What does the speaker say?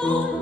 Oh.